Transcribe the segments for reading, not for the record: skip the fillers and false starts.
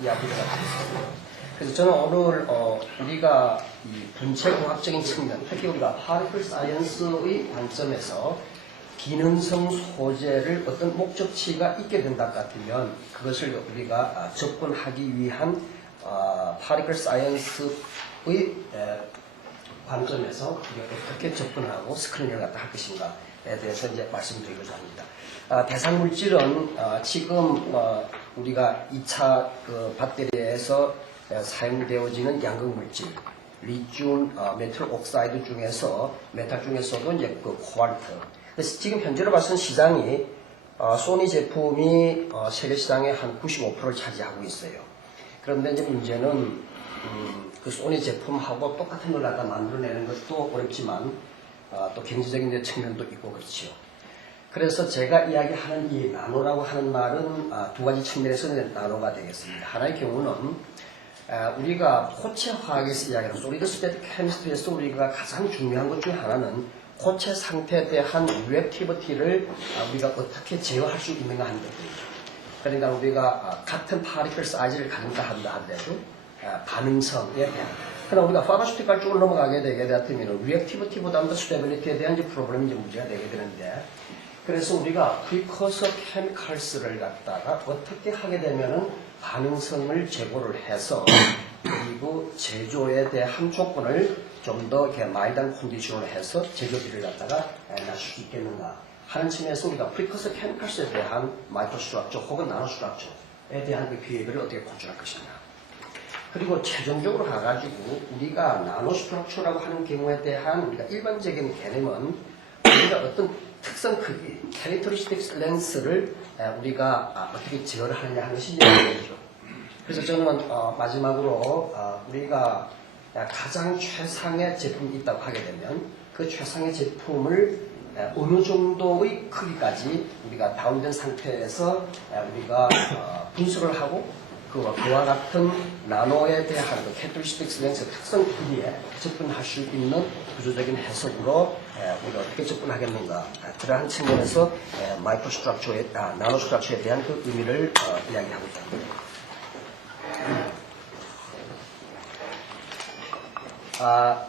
이야기를 하고 있습니다. 그래서 저는 오늘 우리가 이 분체공학적인 측면, 특히 우리가 파티클 사이언스의 관점에서 기능성 소재를 어떤 목적치가 있게 된다 같으면 그것을 우리가 접근하기 위한 파티클 사이언스의 관점에서 우리가 어떻게 접근하고 스크린을 갖다 할 것인가에 대해서 이제 말씀드리고자 합니다. 대상 물질은 지금 우리가 2차 배터리에서 사용되어지는 양극 물질, 리튬 메탈 옥사이드 중에서 메탈 중에서도 이제 그 코발트. 그래서 지금 현재로 봐서는 시장이 소니 제품이 세계 시장의 한 95%를 차지하고 있어요. 그런데 이제 문제는 그 소니 제품하고 똑같은 걸 갖다 만들어내는 것도 어렵지만 또 경제적인 측면도 있고 그렇지요. 그래서 제가 이야기하는 이 나노라고 하는 말은 두 가지 측면에서 나노가 되겠습니다. 하나의 경우는 우리가 고체 화학에서 이야기하는 솔리드 스테이트 케미스트리에서 우리가 가장 중요한 것 중 하나는 고체 상태에 대한 리액티비티를 우리가 어떻게 제어할 수 있는가 하는 것입니다. 그러니까 우리가 같은 파티클 사이즈를 가진다 한다 하더라도 반응성에 대한. 그러나 우리가 파마슈티컬 쪽으로 넘어가게 되게 되면 리액티비티보다는 더 스테빌리티에 대한 프로블렘이 이제 문제가 되게 되는데, 그래서 우리가 프리커서 케미칼스를 갖다가 어떻게 하게 되면은 반응성을 제고를 해서 그리고 제조에 대한 조건을 좀 더 이렇게 마일드한 컨디션을 해서 제조비를 갖다가 낮출 수 있겠는가 하는 측면에서 우리가 프리커서 케미칼스에 대한 마이크로 스트럭처 혹은 나노 스트럭처에 대한 그 기획을 어떻게 구축할 것인가. 그리고 최종적으로 가가지고 우리가 나노 스트럭처라고 하는 경우에 대한 우리가 일반적인 개념은 우리가 어떤 특성 크기, 캐릭터리스틱 렌스를 우리가 어떻게 제어를 하느냐 하는 것이 문제죠. 그래서 저는 마지막으로 우리가 가장 최상의 제품이 있다고 하게 되면 그 최상의 제품을 어느 정도의 크기까지 우리가 다운된 상태에서 우리가 분석을 하고 그와 같은 나노에 대한 그 캐릭터리스틱 렌스 특성 크기에 접근할 수 있는 구조적인 해석으로 우리가 어떻게 접근하겠는가, 그러한 측면에서 마이크로 스트럭처에, 나노 스트럭처에 대한 그 의미를 이야기하고 있습니다.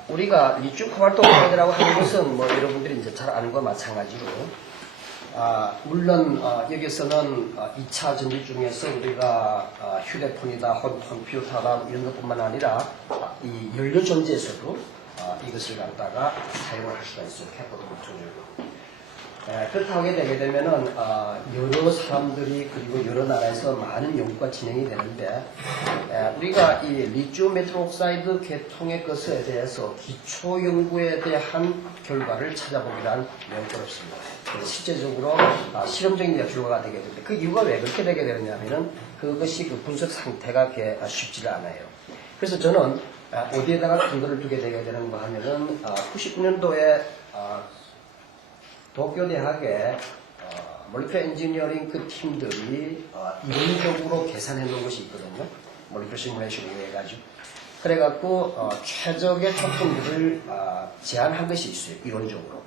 우리가 리튬 코발트 옥사이드라고 하는 것은 뭐 여러분들이 이제 잘 아는 것과 마찬가지로 물론 여기서는 2차 전지 중에서 우리가 휴대폰이다, 컴퓨터다 이런 것뿐만 아니라 이 연료 전지에서도 이것을 갖다가 사용을 할 수가 있어요. 캐토드 보충제로. 그렇게 하게 되게 되면은 여러 사람들이 그리고 여러 나라에서 많은 연구가 진행이 되는데 우리가 이 리튬 메탈 옥사이드 계통의 것에 대해서 기초 연구에 대한 결과를 찾아보기란 매우 어렵습니다. 실제적으로 실험적인 결과가 되게 되는데 그 이유가 왜 그렇게 되게 되느냐면은 그것이 그 분석 상태가 쉽지가 않아요. 그래서 저는 어디에다가 근거를 두게 되게 되는가 하면은 99년도에 도쿄대학의 몰리큘러 엔지니어링 그 팀들이 이론적으로 계산해 놓은 것이 있거든요. 몰리큘러 시뮬레이션을 해가지고. 그래갖고 최적의 조건들을 제안한 것이 있어요. 이론적으로.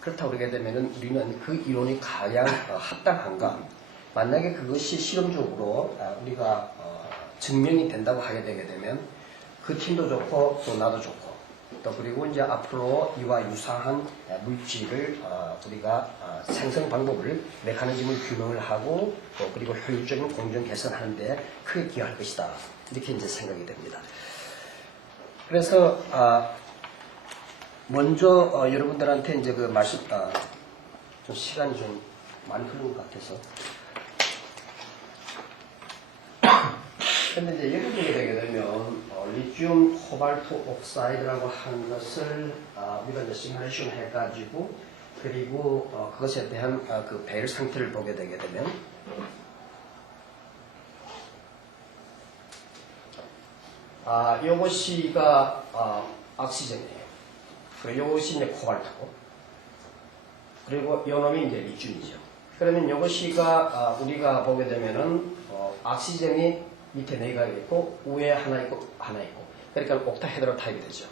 그렇다고 그러게 되면은 우리는 그 이론이 가장 합당한가. 만약에 그것이 실험적으로 우리가 증명이 된다고 하게 되게 되면 그 팀도 좋고 또 나도 좋고 또 그리고 이제 앞으로 이와 유사한 물질을 우리가 생성 방법을 메커니즘을 규명을 하고 또 그리고 효율적인 공정 개선하는데 크게 기여할 것이다. 이렇게 이제 생각이 됩니다. 그래서 먼저 여러분들한테 이제 그 말씀 좀 시간이 좀 많이 흐른 것 같아서. 근데 이제 여기 보게 되게 되면 리튬 코발트 옥사이드라고 하는 것을 우리가 이제 시뮬레이션 해가지고 그리고 그것에 대한 그 배열 상태를 보게 되게 되면 요것이가 옥시전이에요. 그리고 요것이 이제 코발트고 그리고 요 놈이 이제 리튬이죠. 그러면 요것이가 우리가 보게 되면은 옥시전이 밑에 4개가 있고 위에 하나 있고 하나 있고 그러니까 옥타헤드로 타입이 되죠.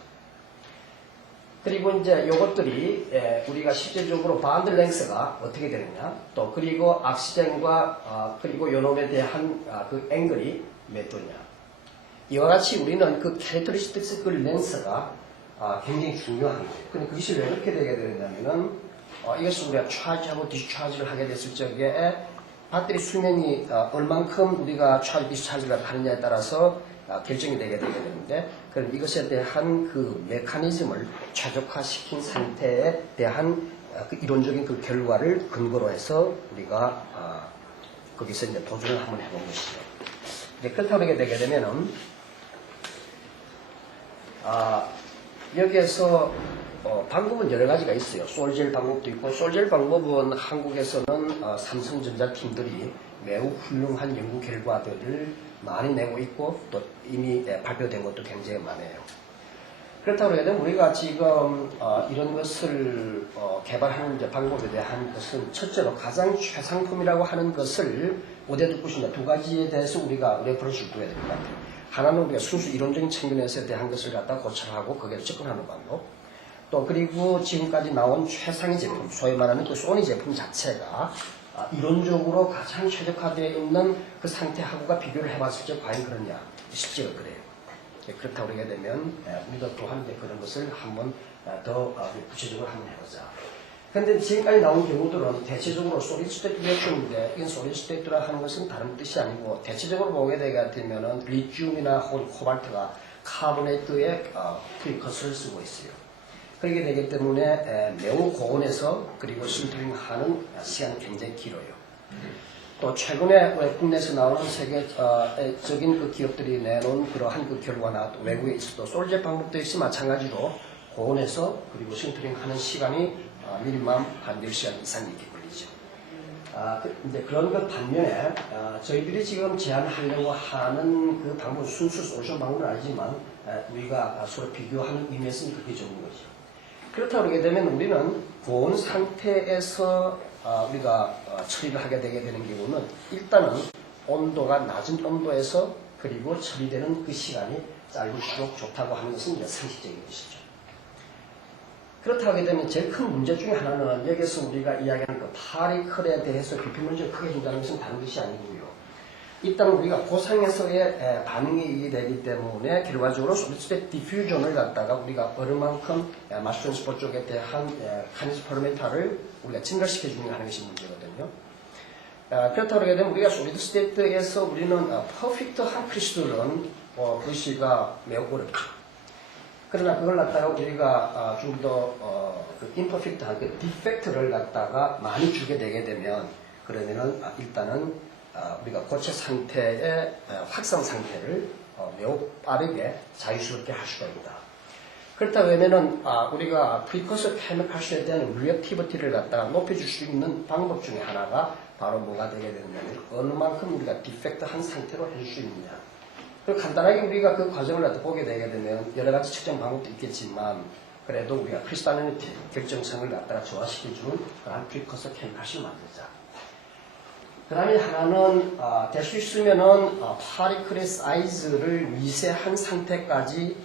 그리고 이제 요것들이 우리가 실제적으로 반들 랭스가 어떻게 되느냐, 또 그리고 악시젠과 그리고 요놈에 대한 그 앵글이 몇 도냐. 이와 같이 우리는 그 캐릭터리스틱스 그 랭스가 굉장히 중요한 거예요. 근데 그것이 왜 그렇게 되게 되느냐면은 이것을 우리가 차지하고 디스차지를 하게 됐을 적에 배터리 수명이 얼만큼 우리가 차지 디스차지를 하느냐에 따라서 결정이 되게 되는데, 그럼 이것에 대한 그 메커니즘을 최적화시킨 상태에 대한 그 이론적인 그 결과를 근거로 해서 우리가 거기서 이제 도전을 한번 해본 것이죠. 이제 그렇다고 하게 되게 되면은 여기에서 방법은 여러 가지가 있어요. 솔젤 방법도 있고, 솔젤 방법은 한국에서는 삼성전자 팀들이 매우 훌륭한 연구 결과들을 많이 내고 있고, 또 이미 발표된 것도 굉장히 많아요. 그렇다고 해야 되면 우리가 지금 이런 것을 개발하는 이제 방법에 대한 것은 첫째로 가장 최상품이라고 하는 것을 어디에 둘 것이냐, 두 가지에 대해서 우리가 레퍼런스를 둬야 될 것 같아요. 하나는 우리가 순수 이론적인 측면에서 대한 것을 갖다 고찰하고 거기에 접근하는 방법. 또 그리고 지금까지 나온 최상의 제품, 소위 말하는 그 소니 제품 자체가 이론적으로 가장 최적화되어 있는 그 상태하고가 비교를 해봤을 때 과연 그러냐. 실제로 그래요. 그렇다고 그러게 되면 우리도 또한 이제 그런 것을 한번 더 구체적으로 한번 해보자. 그런데 지금까지 나온 경우들은 대체적으로 솔리드 스테이트 리액션인데, 이건 솔리드 스테이트라 하는 것은 다른 뜻이 아니고, 대체적으로 보게 되게 되면은 리튬이나 코발트가 카보네이트의 프리커스를 쓰고 있어요. 그렇게 되기 때문에 매우 고온에서 그리고 신트링하는 시간이 굉장히 길어요. 또 최근에 국내에서 나오는 세계적인 그 기업들이 내놓은 그러한 그 결과나 또 외국에 있어도 솔제 방법도 역시 마찬가지로 고온에서 그리고 신트링하는 시간이 미니멈 한 10시간 이상 이렇게 걸리죠. 이제 그런 것 반면에 저희들이 지금 제안하려고 하는 그 방법, 순수 솔루션 방법은 아니지만 우리가 서로 비교하는 의미에서는 그렇게 좋은 거죠. 그렇다고 그러게 되면 우리는 고온 상태에서 우리가 처리를 하게 되게 되는 경우는 일단은 온도가 낮은 온도에서 그리고 처리되는 그 시간이 짧을수록 좋다고 하는 것은 이제 상식적인 것이죠. 그렇다고 하게 되면 제일 큰 문제 중에 하나는 여기서 우리가 이야기하는 그 파리클에 대해서 비평 문제를 크게 준다는 것은 다른 것이 아니고요. 일단 우리가 고상에서의 반응이 되기 때문에 결과적으로 솔리드 디퓨전을 갖다가 우리가 어느 만큼 마스 트랜스포 쪽에 대한 카니스 퍼메타를 우리가 증가시켜주는 하는 것이 문제거든요. 그렇다고 하게 되면 우리가 솔리드 스테이트에서 우리는 퍼펙트한 크리스탈은 그것이가 매우 어렵죠. 그러나 그걸 갖다가 우리가 좀 더 임퍼펙트한 그 디펙트를 갖다가 많이 주게 되게 되면, 그러면은 일단은 우리가 고체 상태의 확산 상태를 매우 빠르게 자유스럽게 할 수가 있다. 그렇다고 하면은 우리가 프리커서 케미칼스에 대한 리액티비티를 갖다가 높여줄 수 있는 방법 중에 하나가 바로 뭐가 되게 되냐면 어느 만큼 우리가 디펙트한 상태로 해줄 수 있느냐. 간단하게 우리가 그 과정을 갖다 보게 되게 되면 여러 가지 측정 방법도 있겠지만, 그래도 우리가 크리스탈리티 결정성을 갖다가 조화시켜주는 그런 프리커서 케미칼스를 만들자. 그 다음에 하나는 될 수 있으면은 파리클의 사이즈를 미세한 상태까지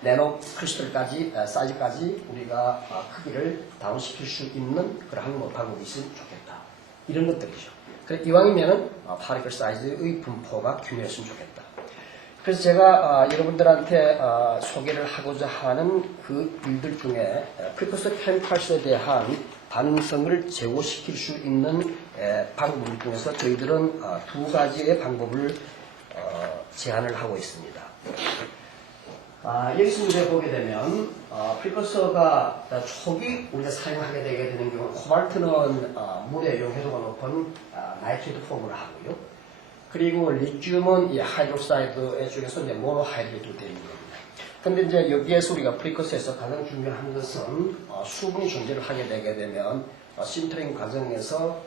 내노 크리스탈까지 사이즈까지 우리가 크기를 다운시킬 수 있는 그러한 방법이 있으면 좋겠다. 이런 것들이죠. 그래 이왕이면은 파리클 사이즈의 분포가 균일했으면 좋겠다. 그래서 제가 여러분들한테 소개를 하고자 하는 그 일들 중에 프리커서 케미칼스에 대한 반응성을 제고시킬 수 있는 방법 중에서 저희들은 두 가지의 방법을 제안을 하고 있습니다. 여기서 이제 보게 되면 프리커서가 초기 우리가 사용하게 되게 되는 경우, 코발트는 물의 용해도가 높은 나이트레이트 폼을 하고요. 그리고 리튬은 이 하이드록사이드 중에서 이제 모노하이드레이트로 되어 있는 겁니다. 근데 이제 여기에서 우리가 프리커서에서 가장 중요한 것은 수분이 존재를 하게 되게 되면 신터링 과정에서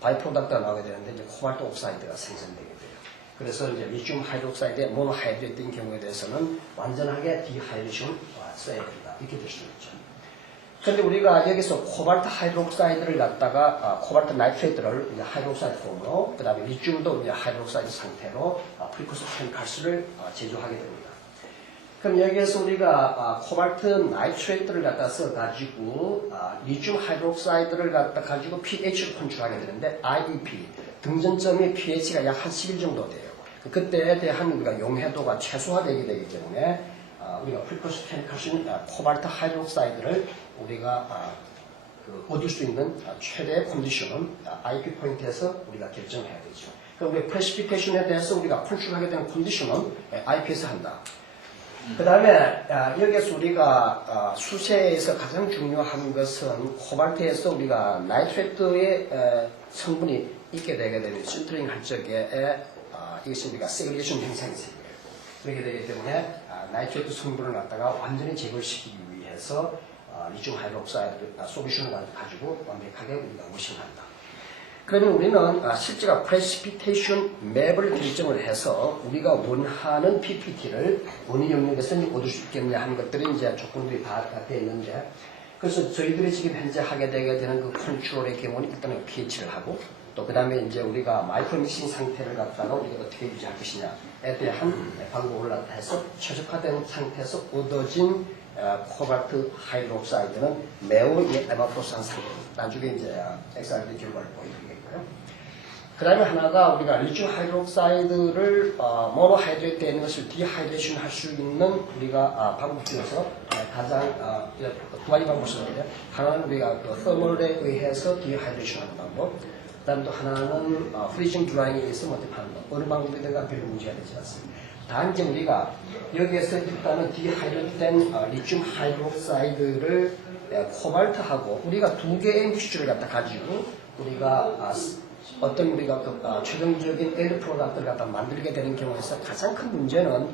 바이 프로덕트가 나오게 되는데 이제 코발트 옥사이드가 생성되게 돼요. 그래서 이제 리튬 하이드록사이드의 모노하이드레이트인 경우에 대해서는 완전하게 디하이드레이션을 써야 된다. 이렇게 될 수 있죠. 그런데 우리가 여기서 코발트 하이드록사이드를 갖다가 코발트 나이트레이트를 이제 하이드록사이드 폼으로, 그 다음에 리튬도 이제 하이드록사이드 상태로 프리커서 케미칼스를 제조하게 됩니다. 그럼 여기에서 우리가 코발트 나이트레이트를 갖다 써가지고 리튬 하이드록사이드를 갖다 가지고 pH를 컨트롤하게 되는데 IEP 등전점이 pH가 약 한 11 정도 돼요. 그때에 대한 우리가 용해도가 최소화되게 되기 때문에 우리가 프리커스 케미컬인 코발트 하이드록사이드를 우리가 얻을 수 있는 최대 컨디션은 IEP 포인트에서 우리가 결정해야 되죠. 그럼 우리 프레시피테이션에 대해서 우리가 컨트롤하게 되는 컨디션은 IEP에서 한다. 그 다음에 여기에서 우리가 수세에서 가장 중요한 것은 코발트에서 우리가 나이트레이트의 성분이 있게 되게 되면 실트링 할 적에 이것이 우리가 세그레이션 현상이 생겨요. 그렇게 되기 때문에 나이트레이트 성분을 갖다가 완전히 제거시키기 위해서 리튬 하이드록사이드 솔루션을 가지고 완벽하게 우리가 워싱한다. 그러면 우리는 실제가 프레시피테이션 맵을 결정을 해서 우리가 원하는 PPT를 어느 영역에서 얻을 수 있겠냐 하는 것들이 이제 조건들이 다 되어 있는데, 그래서 저희들이 지금 현재 하게 되게 되는 그 컨트롤의 경우는 일단은 pH를 하고, 또 그 다음에 이제 우리가 마이크로 믹싱 상태를 갖다가 우리가 어떻게 유지할 것이냐에 대한 방법을 해서 최적화된 상태에서 얻어진 코발트 하이드록사이드는 매우 에마포스한 상태. 나중에 이제 XRD 결과를 보여드리겠고요. 그 다음에 하나가 우리가 리튬 하이드록사이드를 모노하이드레이트에 있는 것을 디하이드레이션 할 수 있는 우리가 방법 중에서 가장 두 가지 방법이 있는데, 하나는 우리가 서멀에 의해서 디하이드레이션 하는 방법, 그 다음 또 하나는 프리징 드라이잉에 의해서 모집하는 것. 어느 방법이든가 별 문제가 되지 않습니다. 단지 우리가 여기에서 일단은 디하이드된 리튬 하이드록사이드를 코발트하고 우리가 두 개의 믹스처를 갖다 가지고 우리가 어떤 우리가 최종적인 엔드 프로덕트를 갖다 만들게 되는 경우에서 가장 큰 문제는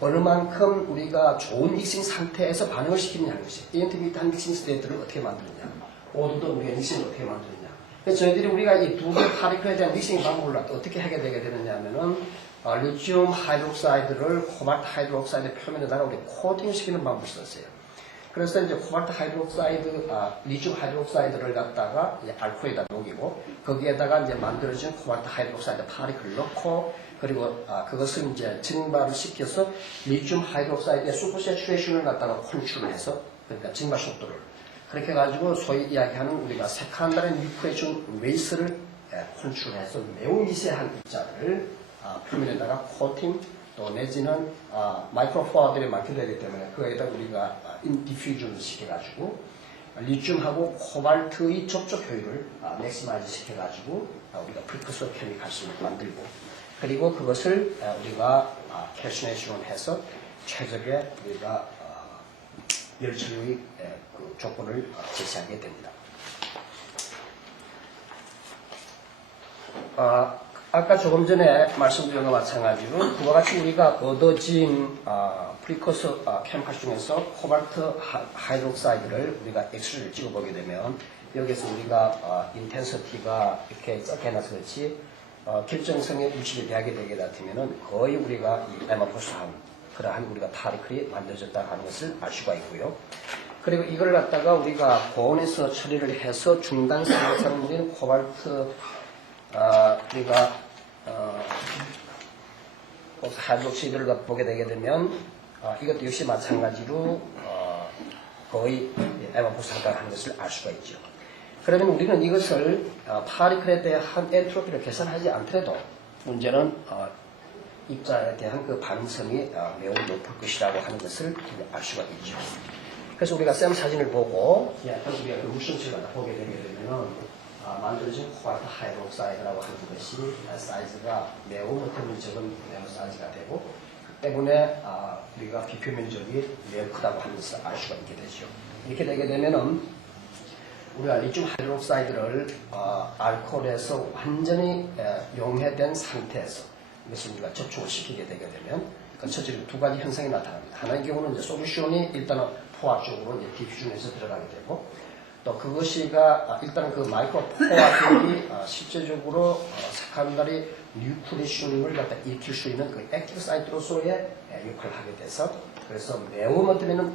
어느 만큼 우리가 좋은 믹싱 상태에서 반응을 시키느냐 하는 것이, 인터미디한 믹싱 스테이트를 어떻게 만드느냐, 오도도 우리가 믹싱을 어떻게 만드느냐. 그래서 저희들이 우리가 이 두 개의 파리클에 대한 믹싱 방법을 어떻게 하게 되게 되느냐 하면은 리튬 하이드록사이드를 코발트 하이드록사이드 표면에다가 우리 코팅 시키는 방법을 썼어요. 그래서 이제 코발트 하이드록사이드, 리튬 하이드록사이드를 갖다가 이제 알코올에다 녹이고, 거기에다가 이제 만들어진 코발트 하이드록사이드 파리클을 넣고, 그리고 그것을 이제 증발을 시켜서 리튬 하이드록사이드의 슈퍼세츄레이션을 갖다가 컨트롤을 해서, 그러니까 증발 속도를 그렇게 가지고 소위 이야기하는 우리가 세컨더리 뉴크레이션 레이스를 컨트롤해서 매우 미세한 입자를 표면에다가 코팅, 또 내지는 마이크로 포화들이 많게 되기 때문에 그거에다 우리가 디퓨전을 시켜가지고 리튬하고 코발트의 접촉 효율을 맥시마이즈 시켜가지고 우리가 프리커서 케미칼을 만들고, 그리고 그것을 우리가 캘시네이션을 해서 최적의 우리가 열처리의 그 조건을 제시하게 됩니다. 아까 조금 전에 말씀드린 것과 마찬가지로 그와 같이 우리가 얻어진 프리커서 케미칼 중에서 코발트 하이드록사이드를 우리가 X를 찍어보게 되면 여기서 우리가 인텐서티가 이렇게 섞여놔서 그렇지 결정성의 위치를 대하게 되게 되면은 거의 우리가 이 에마포스한 그러한 우리가 파리클이 만들어졌다 하는 것을 알 수가 있고요. 그리고 이걸 갖다가 우리가 고온에서 처리를 해서 중간 생산물인 코발트 우리가 하이드록시드를 보게 되게 되면 이것도 역시 마찬가지로 거의 에마포스하다 하는 것을 알 수가 있죠. 그러면 우리는 이것을 파리클에 대한 엔트로피를 계산하지 않더라도 문제는 입자에 대한 그 반응성이 매우 높을 것이라고 하는 것을 알 수가 있죠. 그래서 우리가 샘 사진을 보고 우리가 그 물성치를 보게 되게 되면 만들어진 코발트 하이드록사이드라고 하는 것이 사이즈가 매우 어떤 적은 매우 사이즈가 되고, 그 때문에 우리가 비표 면적이 매우 크다고 하는 것을 알 수가 있게 되죠. 이렇게 되게 되면은 우리가 리튬 하이드록사이드를 알코올에서 완전히 용해된 상태에서 이것을 우리가 접촉을 시키게 되게 되면 전체적으로 두 가지 현상이 나타납니다. 하나의 경우는 이제 솔루션이 일단은 포화 쪽으로 이제 디퓨전에서 들어가게 되고, 또 그것이가 일단 그 마이크로 포화들이 실제적으로 세컨더리 뉴크레이션을 갖다 일으킬 수 있는 그 액티브 사이트로서의 역할을 하게 돼서, 그래서 매우 어쩌면은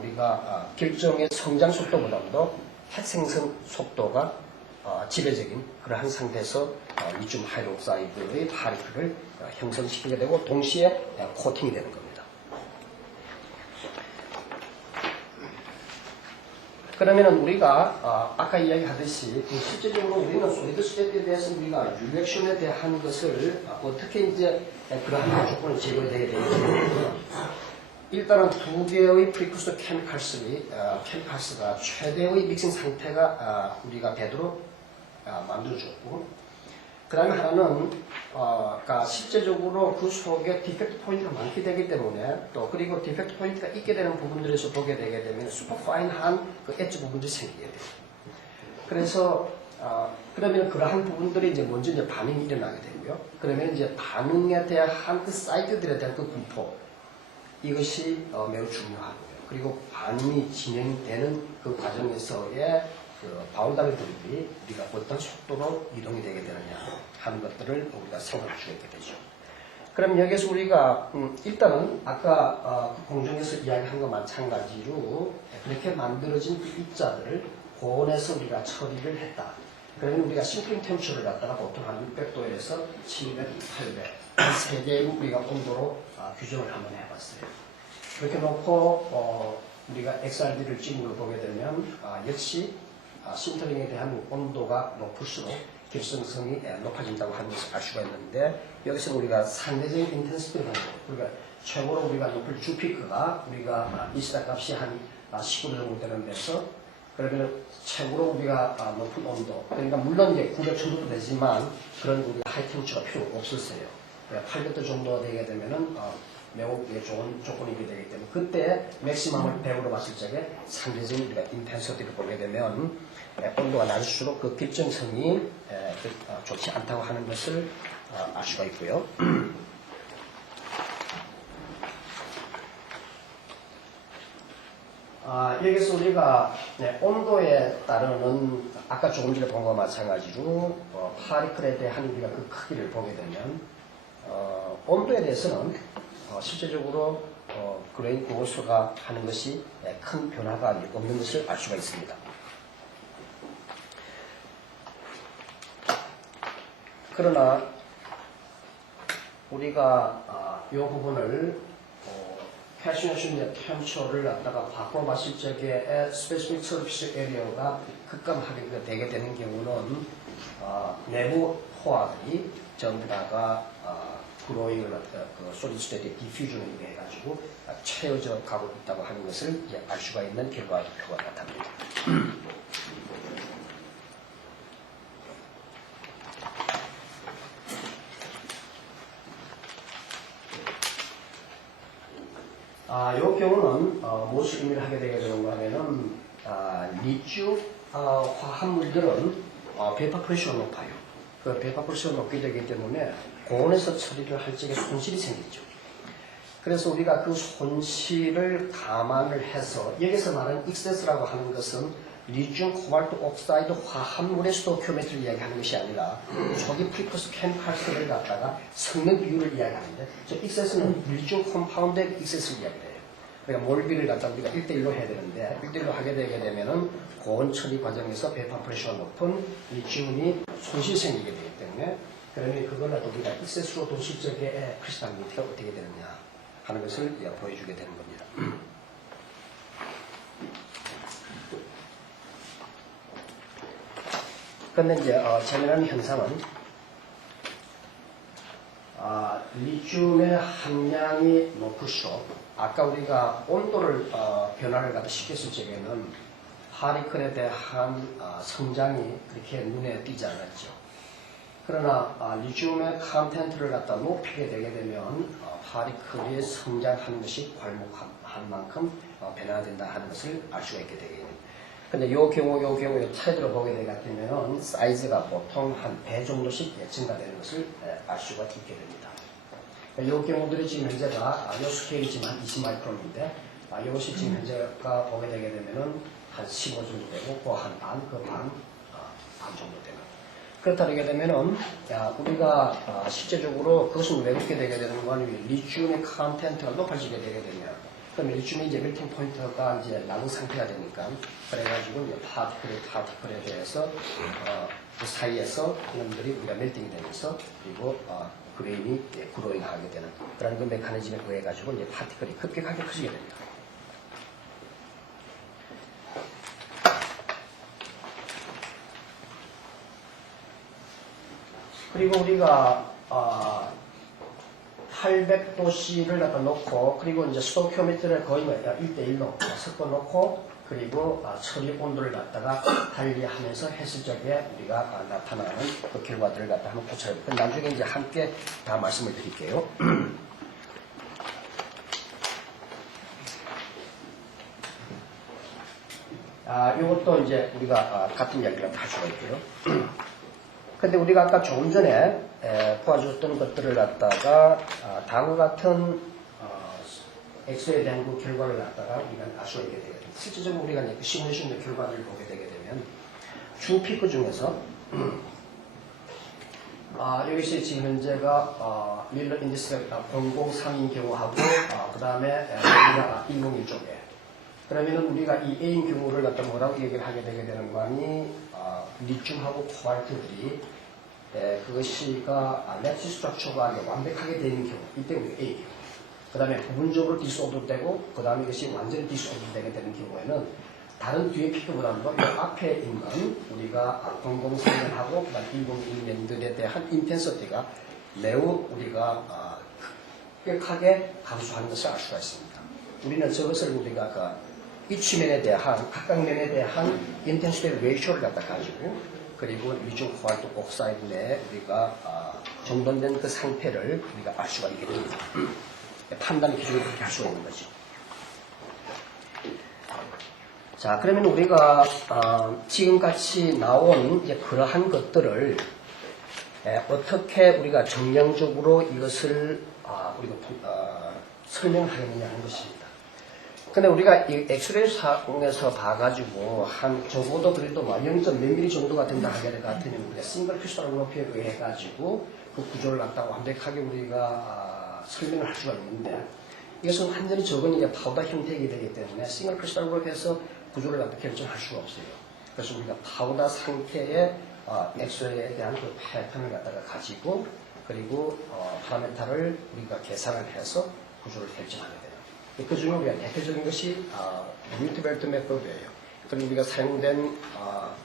우리가 결정의 성장 속도보다도 핵생성 속도가 지배적인 그러한 상태에서 리튬 하이드록사이드의 파리클을 형성시키게 되고 동시에 코팅이 되는 겁니다. 그러면은 우리가 아까 이야기하듯이 실제적으로 우리는 솔리드 스테이트에 대해서 우리가 리액션에 대한 것을 어떻게 이제 그러한 조건을 제거해야 되겠냐면 일단은 두 개의 프리쿠서 케미칼스가 최대의 믹싱 상태가 우리가 되도록 만들어줬고, 그 다음에 하나는 그러니까 실제적으로 그 속에 디펙트 포인트가 많게 되기 때문에 또 그리고 디펙트 포인트가 있게 되는 부분들에서 보게 되게 되면 슈퍼파인한 그 엣지 부분들이 생기게 돼요. 그래서 그러면 그러한 부분들이 이제 먼저 이제 반응이 일어나게 되고요. 그러면 이제 반응에 대한 그 사이트들에 대한 그 분포, 이것이 매우 중요하고요. 그리고 반응이 진행되는 그 과정에서의 그 바운더리들이 우리가 어떤 속도로 이동이 되게 되느냐 하는 것들을 우리가 생각할 수 있게 되죠. 그럼 여기서 우리가 일단은 아까 그 공정에서 이야기한 것과 마찬가지로 그렇게 만들어진 그 입자들을 고온에서 우리가 처리를 했다. 그러면 우리가 심플링 템퍼처를 갖다가 보통 한 600도에서 700, 800 세 개의 우리가 온도로 규정을 한번 해봤어요. 그렇게 놓고 우리가 XRD를 찍은 걸 보게 되면 역시 신터링에 대한 온도가 높을수록 결성성이 높아진다고 하는 것을 알 수가 있는데, 여기서 우리가 상대적인 인텐시티를 하고 우리가 최고로 우리가 높을 주피크가 우리가 이시다 값이 한 19도 정도 되는 데서 그러면 최고로 우리가 높은 온도, 그러니까 물론 이제 900 정도도 되지만 그런 우리가 하이 템퍼처가 필요 없었어요. 800도 정도 되게 되면은 매우 좋은 조건이게 되기 때문에 그때 맥시멈을 100으로 봤을 적에 상대적인 우리가 인텐시티를 보게 되면 온도가 낮을수록 그 결정성이 좋지 않다고 하는 것을 알 수가 있고요. 여기서 우리가 온도에 따르는 아까 조금 전에 본 것과 마찬가지로 파리클에 대한 우리가 그 크기를 보게 되면 온도에 대해서는 실제적으로 그레인 고스가 하는 것이 큰 변화가 없는 것을 알 수가 있습니다. 그러나 우리가 이 부분을 패션의 템처를 갖다가 바꿔봤을 적에 스페시픽 서비스 에리어가 급감하게 되게 되는 경우는 내부 포화들이 전부 다가 그로잉을 그 솔리드 스테이트 디퓨전에 의해 가지고 채워져 가고 있다고 하는 것을 이제 알 수가 있는 결과표가 나타납니다. 이 경우는 무엇을 의미를 하게 되게 되는가 하면은 리튬 화합물들은 베이퍼 프레셔가 높아요. 그 베이퍼 프레셔가 높게 되기 때문에 고온에서 처리를 할 적에 손실이 생기죠. 그래서 우리가 그 손실을 감안을 해서 여기서 말하는 익세스라고 하는 것은 리튬 코발트 옥사이드 화합물의 스토키오메트를 이야기하는 것이 아니라 초기 프리커스 캠칼스를 갖다가 성능 비율을 이야기하는데 저 익세스는 리튬 컴파운드의 익세스를 이야기해요. 그러니까 몰비를 갖다 우리가 1대1로 해야 되는데 1대1로 하게 되게 되면은 고온 처리 과정에서 베이퍼 프레셔가 높은 리튬이 손실 생기게 되기 때문에 그러면 그걸 갖다 우리가 익세스로 도실 적에 크리스탈 밑에 어떻게 되느냐 하는 것을 보여주게 되는 겁니다. 그런데 이제 재미난 현상은 리튬의 함량이 높을수록 아까 우리가 온도를 변화를 갖다 시켰을 적에는 파리클에 대한 성장이 그렇게 눈에 띄지 않았죠. 그러나 리튬의 컨텐트를 갖다 높이게 되게 되면 파리클이 성장하는 것이 괄목한 만큼 변화된다 하는 것을 알 수가 있게 되겠습니다. 근데 요 경우 차이들을 보게 되면 사이즈가 보통 한 배 정도씩 증가되는 것을 알 수가 있게 됩니다. 요 경우들이 지금 현재가 요 스케일이지만 20마이크론인데 이것이 지금 현재가 보게 되게 되면은 한 15 정도 되고 그 한 반, 반 정도 되고 그렇다게 되면은 우리가 실제적으로 그것은 왜 그렇게 되게 되는 거냐면 리튬의 컨텐트가 높아지게 되게 되면 그럼 리튬이 이제 멜팅 포인트가 이제 낮은 상태가 되니까 그래가지고 이제 파티클에 대해서 그 사이에서 이놈들이 우리가 멜팅이 되면서 그리고 그레인이 그로잉하게 되는 그런 그 메커니즘에 의해 가지고 이제 파티클이 급격하게 커지게 됩니다. 그리고 우리가 800도씨를 갖다 놓고 그리고 이제 스토키오메트를 거의 1대1로 섞어 놓고 그리고 처리 온도를 갖다가 달리하면서 했을 적에 우리가 나타나는 그 결과들을 갖다 한번 고쳐볼게요. 나중에 이제 함께 다 말씀을 드릴게요. 이것도 이제 우리가 같은 이야기를 할 수가 있고요. 근데 우리가 아까 조금 전에 보아주셨던 것들을 갖다가 다음과 같은 엑스에 대한 그 결과를 갖다가 우리가 알 수가 있게 되거든요. 실질적으로 우리가 이제 시뮬레이션의 결과를 보게 되게 되면 주 피크 중에서 여기서 지금 현재가 밀러 인디스가 003인 경우하고 그 다음에 우리가 201쪽에 그러면은 우리가 이 A인 경우를 갖다 뭐라고 얘기를 하게 되게 되는 거 아니 리튬하고 코발트들이 그것이가 랩시 스트럭처가 완벽하게 되는 경우 이때 우리가 A 경우 그 다음에 부분적으로 디스오더 되고 그 다음에 이것이 완전히 디스오더 되게 되는 경우에는 다른 뒤에 피크보다도 이 앞에 있는 우리가 003년하고 그 다음에 201년들에 대한 인텐서티가 매우 우리가 급격하게 감소하는 것을 알 수가 있습니다. 우리는 저것을 우리가 이치면에 대한 각각면에 대한 인텐시티 레이쇼를 갖다 가지고 그리고 리튬 코발트 옥사이드 내에 우리가 정돈된 그 상태를 우리가 알 수가 있게 됩니다. 판단의 기준을 그렇게 할 수가 있는 거죠. 자, 그러면 우리가 지금같이 나온 이제 그러한 것들을 어떻게 우리가 정량적으로 이것을 우리가 설명하겠느냐 하는 것입니다. 근데 우리가 이 엑스레이 사공에서 봐가지고 한 적어도 그래도 0.몇 mm 정도가 된다 하게 같으면 우리가 싱글 크리스탈 그래프에 의해가지고 그 구조를 갖다가 완벽하게 우리가 설명을 할 수가 있는데 이것은 완전히 적은 이제 파우더 형태이기 되기 때문에 싱글 크리스탈 그래프에서 구조를 갖다 결정할 수가 없어요. 그래서 우리가 파우더 상태의 엑스레이에 대한 그 패턴을 갖다가 가지고 그리고 파라메타를 우리가 계산을 해서 구조를 결정하게 돼요. 그 중에 우리가 대표적인 것이 뮤트벨트 메소드예요. 그리고 우리가 사용된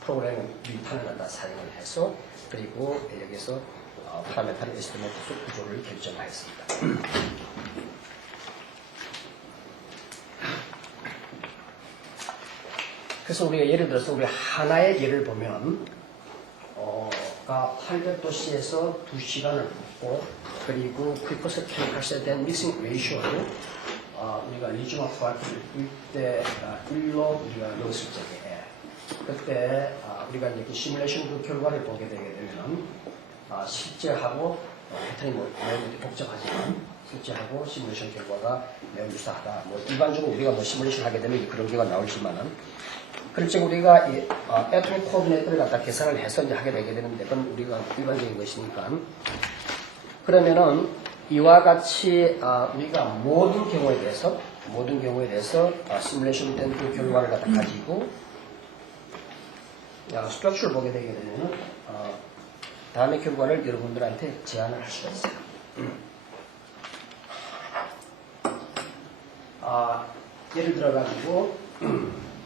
프로그램은 뮤탄을 갖다 사용을 해서 그리고 여기서 파라메타를 에스티메이트해서 구조를 결정하였습니다. 그래서 우리가 예를 들어서 우리 하나의 예를 보면 800도씨에서 2시간을 붓고 그리고 프리커서 케미칼스에 대한 믹싱 레이쇼를 우리가 리튬과 코발트를 1대1로 우리가 넣었을 적에 그때 우리가 이제 그 시뮬레이션 그 결과를 보게 되게 되면 실제하고 패턴이 매우 복잡하지만 실제하고 시뮬레이션 결과가 매우 유사하다. 일반적으로 우리가 시뮬레이션 하게 되면 그런 결과가 나오지만은 그렇지 우리가 이 애토믹 코디네이터를 갖다 계산을 해서 이제 하게 되게 되는데 그건 우리가 일반적인 것이니까 그러면은 이와 같이 우리가 모든 경우에 대해서 시뮬레이션 된 그 결과를 갖다 가지고 스트럭처를 보게 되게 되면 다음의 결과를 여러분들한테 제안을 할 수가 있어요. 예를 들어 가지고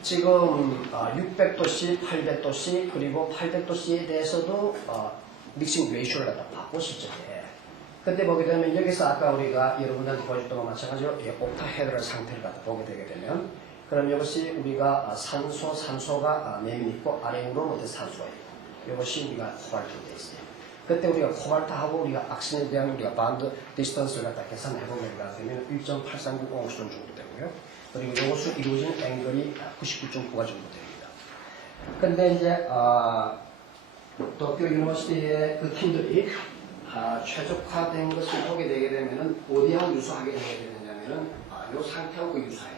지금 600도씨, 800도씨 그리고 800도씨에 대해서도 믹싱 레이쇼를 갖다 바꿨을 적에 그때 보게 되면 여기서 아까 우리가 여러분들한테 보여줬던 것과 마찬가지로 옥타헤드럴 상태를 갖다 보게 되게 되면 그럼 이것이 우리가 산소가 내면 있고 아래으로 못해 산소가 있고 이것이 우리가 코발트로 되어 있어요. 그때 우리가 코발트하고 우리가 악신에 대한 우리가 반드 디스턴스를 갖다 계산해보면 되면 1.839 정도 되고요. 그리고 이것을 이루어진 앵글이 99.9가 정도 됩니다. 근데 이제 도쿄 유니버시티의 그 팀들이 최적화된 것을 보게 되게 되면은 어디하고 유사하게 되게 되느냐면은 이 상태하고 유사해요.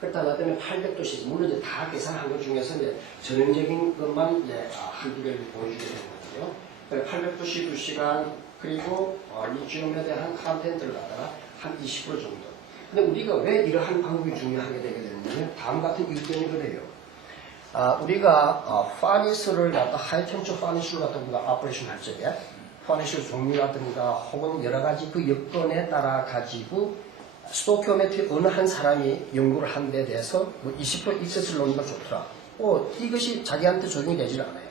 그렇다고 하면 800도씨 물론 이제 다 계산한 것 중에서 이제 전형적인 것만 이제 한두 개를 보여주게 되는 거고요. 그래 800도씨 2시간 그리고 리튬에 대한 컨텐츠를 갖다가 한 20% 정도. 근데 우리가 왜 이러한 방법이 중요하게 되게 되느냐면 다음 같은 이유 때문에 그래요. 우리가 파니스를 갖다 하이템처 파니스를 갖다 우리가 오퍼레이션 할 적에 파니스 종류라든가 혹은 여러 가지 그 여건에 따라 가지고 스토키오메트리 어느 한 사람이 연구를 한 데 대해서 20% 익세스를 놓는 건 좋더라. 이것이 자기한테 적용이 되질 않아요.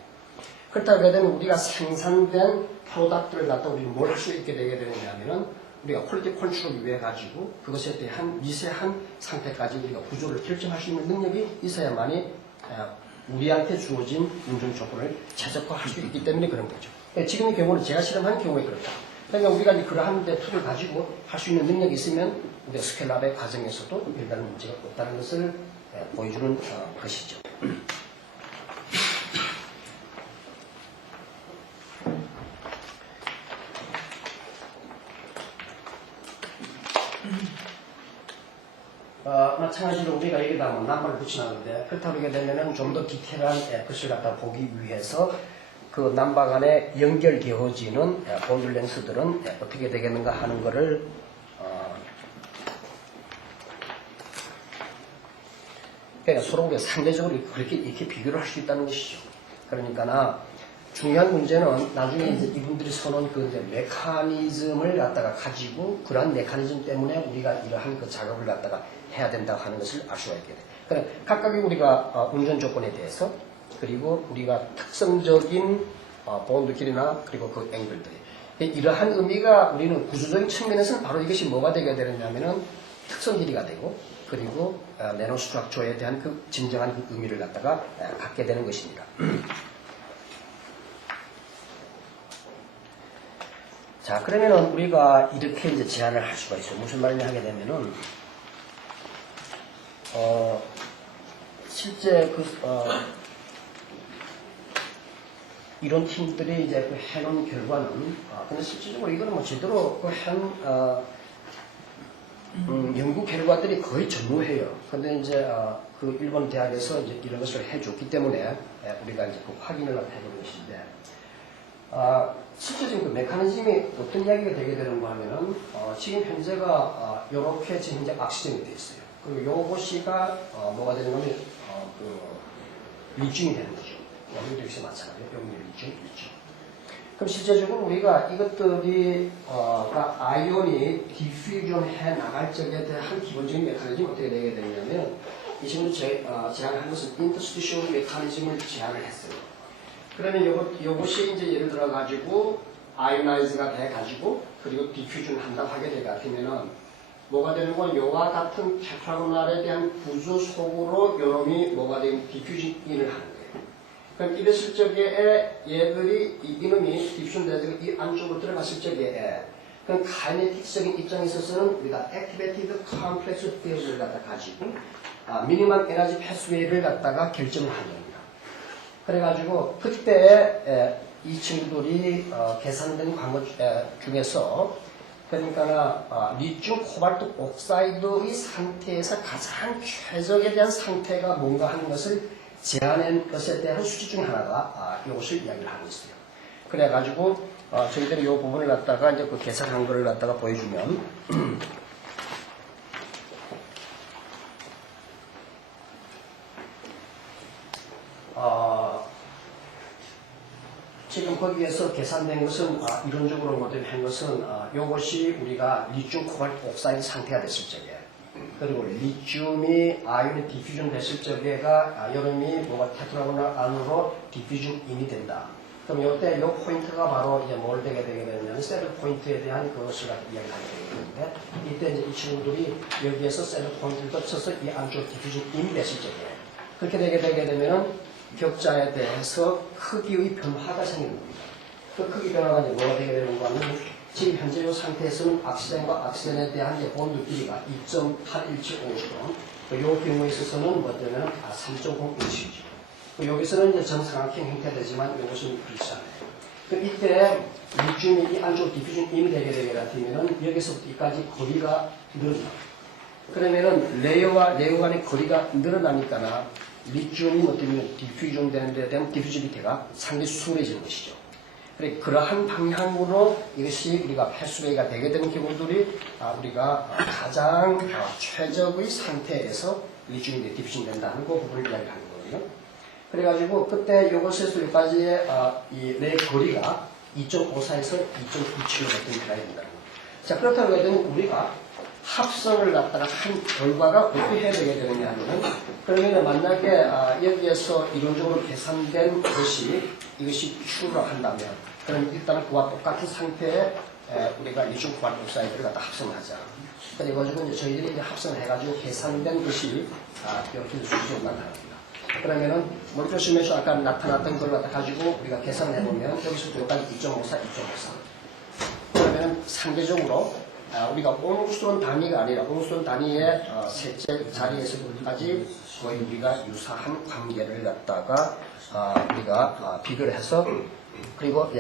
그렇다고 되면 우리가 생산된 프로덕트를 갖다 우리는 뭘 할 수 있게 되게 되느냐면은 우리가 퀄리티 컨트롤을 위해 가지고 그것에 대한 미세한 상태까지 우리가 구조를 결정할 수 있는 능력이 있어야만이 우리한테 주어진 운전 조건을 최적화할 수 있기 때문에 그런 거죠. 지금의 경우는 제가 실험한 경우에 그렇다. 그러니까 우리가 이제 그러한 툴을 가지고 할 수 있는 능력이 있으면 우리가 스케일업의 과정에서도 별다른 문제가 없다는 것을 보여주는 것이죠. 마찬가지로 우리가 여기다 뭐 남발을 붙여놨는데 그렇다고 하게 되면은 좀 더 디테일한 것을 갖다 보기 위해서 그 남바 간에 연결되어지는 본드 렌스들은 어떻게 되겠는가 하는 것을 그러니까 서로 우리가 상대적으로 그렇게 이렇게 비교를 할 수 있다는 것이죠. 그러니까 중요한 문제는 나중에 이제 이분들이 선언 그 이제 메커니즘을 갖다가 가지고 그러한 메커니즘 때문에 우리가 이러한 그 작업을 갖다가 해야 된다고 하는 것을 알 수가 있게 돼. 그러니까 각각의 우리가 운전 조건에 대해서 그리고 우리가 특성적인 본드 길이나 그리고 그 앵글들이 이러한 의미가 우리는 구조적인 측면에서는 바로 이것이 뭐가 되게 되느냐면은 특성 길이가 되고 그리고 내노 스트럭처에 대한 그 진정한 그 의미를 갖다가 갖게 되는 것입니다. 자, 그러면은 우리가 이렇게 이제 제안을 할 수가 있어요. 무슨 말이냐 하게 되면은, 실제 이런 팀들이 이제 그 해놓은 결과는, 근데 실질적으로 이거는 뭐 제대로 그 연구 결과들이 거의 전무해요. 근데 이제 그 일본 대학에서 이제 이런 것을 해줬기 때문에 우리가 이제 그 확인을 해보는 것인데, 실제 지금 그 메커니즘이 어떤 이야기가 되게 되는가 하면은, 지금 현재가, 요렇게 지금 이제 악시점이 되어 있어요. 그리고 요것이가, 뭐가 되는가 하면, 리튬이 되는 거죠. 여기도 역시 마찬가지예요. 여기 리튬. 그럼 실제적으로 우리가 이것들이, 아이온이 디퓨전 해 나갈 적에 대한 기본적인 메커니즘이 어떻게 되게 되냐면, 이 친구 제안한 것은 인터스티션 메커니즘을 제안을 했어요. 그러면 요것이 이제 예를 들어 가지고 아이오나이즈가 돼 가지고 그리고 디퓨전 한다고 하게 될 것 같으면은 뭐가 되는 건 요와 같은 테트라고날에 대한 구조 속으로 요놈이 뭐가 되면 디퓨전인을 하는 거예요. 그럼 이랬을 적에 얘들이 이놈이 디퓨전 되고 이 안쪽으로 들어갔을 적에 그럼 카이네틱적인 입장에 있어서는 우리가 액티베이티드 컴플렉스 피어를 갖다 가지고 미니멈 에너지 패스웨이를 갖다가 결정을 하는 겁니다. 그래가지고 그때 이 친구들이 계산된 광고 중에서 그러니까 리튬 코발트 옥사이드의 상태에서 가장 최적에 대한 상태가 뭔가 하는 것을 제안한 것에 대한 수치 중 하나가 이것을 이야기를 하고 있어요. 그래가지고 저희들이 이 부분을 갖다가 이제 그 계산한 거를 갖다가 보여주면 지금 거기에서 계산된 것은 이론적으로 모델한 것은 이것이 우리가 리튬 코발트 옥사이드 상태가 됐을 적에 그리고 리튬이 아이온이 디퓨전 됐을 적에가 여름이 뭐가 테트라고날 안으로 디퓨전인이 된다. 그럼 이때 이 포인트가 바로 이제 뭘 되게 되냐면 세트 포인트에 대한 그것을 이야기를 하게 되는데 이때 이제 이 친구들이 여기에서 세트 포인트를 겹쳐서 이 안쪽 디퓨전인이 됐을 적에 그렇게 되게 되면은 격자에 대해서 크기의 변화가 생기는 겁니다. 그 크기 변화가 이제 뭐가 되게 되는 거 하면 지금 현재 이 상태에서는 악시젠과 악시젠에 대한 본드 길이가 2.81750원, 이 경우에 있어서는 뭐냐면 3.0인치죠. 여기서는 이제 정사각형 형태되지만 이것은 그렇지 않아요. 이때 리튬이 이 안쪽 디퓨전임이 되게 되면은 여기서부터 여기까지 거리가 늘어나. 그러면은 레이어와 레이어 간의 거리가 늘어나니까 리튬이 어쩌면 디퓨전 되는데 대한 디퓨지비티가 상당히 수월해지는 것이죠. 그러한 방향으로 이것이 우리가 패스웨이가 되게 되는 경우들이 우리가 가장 최적의 상태에서 리튬이 디퓨전 된다는 그 부분을 이야기하는 거예요. 그래가지고 그때 이것에서 여기까지의 내 거리가 2.54에서 2.97로 되어야 된다는 거예요. 자, 그렇다고 하면 우리가 합성을 갖다가 한 결과가 어떻게 해야 되게 되느냐 하면은 그러면 만약에 여기에서 이론적으로 계산된 것이 이것이 true로 한다면 그럼 일단은 그와 똑같은 상태에 우리가 일중 코발트 옥사이드를 갖다 합성하자. 그래가지고 이제 저희들이 이제 합성을 해가지고 계산된 것이 이렇게 수지로 나타납니다. 그러면은 머리표 시면서 아까 나타났던 걸 갖다 가지고 우리가 계산을 해보면 여기서부터 여기까지 2.54, 2.54. 그러면은 상대적으로 우리가 온수론 단위가 아니라 온수론 단위의 셋째 자리에서까지 거의 우리가 유사한 관계를 갖다가 우리가 비교를 해서 그리고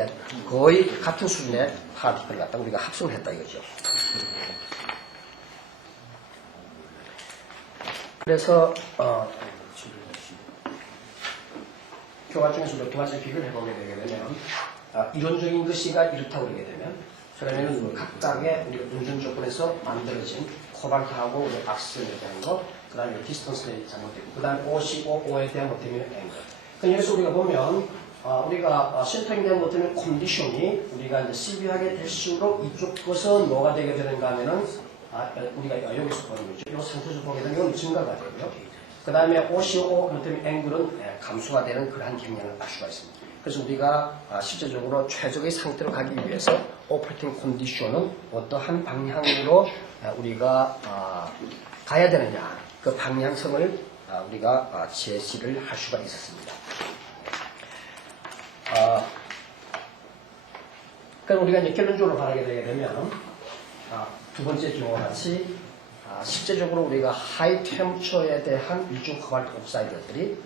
거의 같은 수준의 파티클을 갖다가 우리가 합성을 했다 이거죠. 그래서 교과 중에서 두 가지 비교를 해보게 되게 되면 이론적인 것이가 이렇다고 그러게 되면 그러면은 각각의 우리가 운전 조건에서 만들어진 코발트하고 우리 악스에 대한 것, 그 다음에 디스턴스에 잘못되고, 그 다음에 OCO에 대한 못되면 앵글. 그 여기서 우리가 보면 우리가 센터링에 대한 못되면 컨디션이 우리가 이제 시비하게 될수록 이쪽 것은 뭐가 되게 되는가 하면은 우리가 여기서 보는 거죠. 이 상태에서 보게 되면 증가가 되고요. 그 다음에 OCO 못되면 앵글은 감소가 되는 그러한 경향을 알 수가 있습니다. 그래서 우리가 실제적으로 최적의 상태로 가기 위해서 오퍼레이팅 컨디션은 어떠한 방향으로 우리가 가야 되느냐 그 방향성을 우리가 제시를 할 수가 있었습니다. 그럼 우리가 이제 결론적으로 바라게 되게 되면 두 번째 경우와 같이 실제적으로 우리가 하이 템처에 대한 일종 코발트 옥사이드들이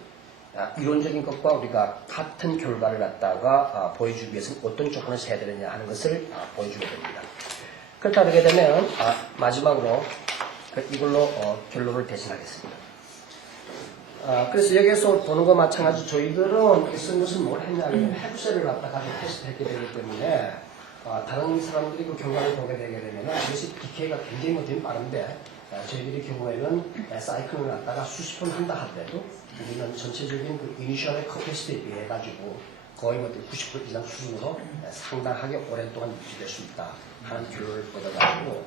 이론적인 것과 우리가 같은 결과를 갖다가 보여주기 위해서는 어떤 조건을 해야 되느냐 하는 것을 보여주게 됩니다. 그렇다 그러게 되면 마지막으로 이걸로 결론을 대신하겠습니다. 그래서 여기서 보는 것과 마찬가지 저희들은 쓴 것은 뭘 했냐면 헵셀을 갖다가 테스트했게 되기 때문에 다른 사람들이 그 결과를 보게 되게 되면 이것이 디케이가 굉장히 못되면 빠른데 저희들의 경우에는 사이클을 갖다가 수십 번 한다 하더라도 우리는 전체적인 그 이니셜의 커피시티에 비해 가지고 거의 90% 이상 수준으로 상당하게 오랫동안 유지될 수 있다 하는 결론을 얻어가지고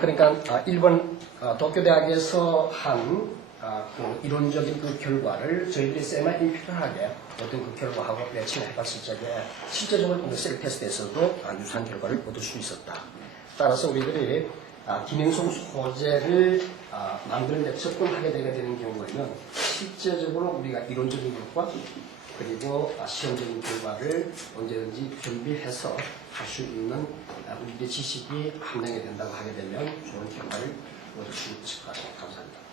그러니까 일본 도쿄대학에서 한 그 이론적인 그 결과를 저희들이 세마 임피럴하게 어떤 그 결과하고 매칭을 해봤을 적에 실제적으로 셀 테스트에서도 유사한 결과를 얻을 수 있었다. 따라서 우리들이 기능성 소재를 만드는 데 접근하게 되게 되는 경우에는 실제적으로 우리가 이론적인 것과 그리고 시험적인 결과를 언제든지 준비해서 할 수 있는 우리의 지식이 함량이 된다고 하게 되면 좋은 결과를 얻을 수 있을 것 같습니다. 감사합니다.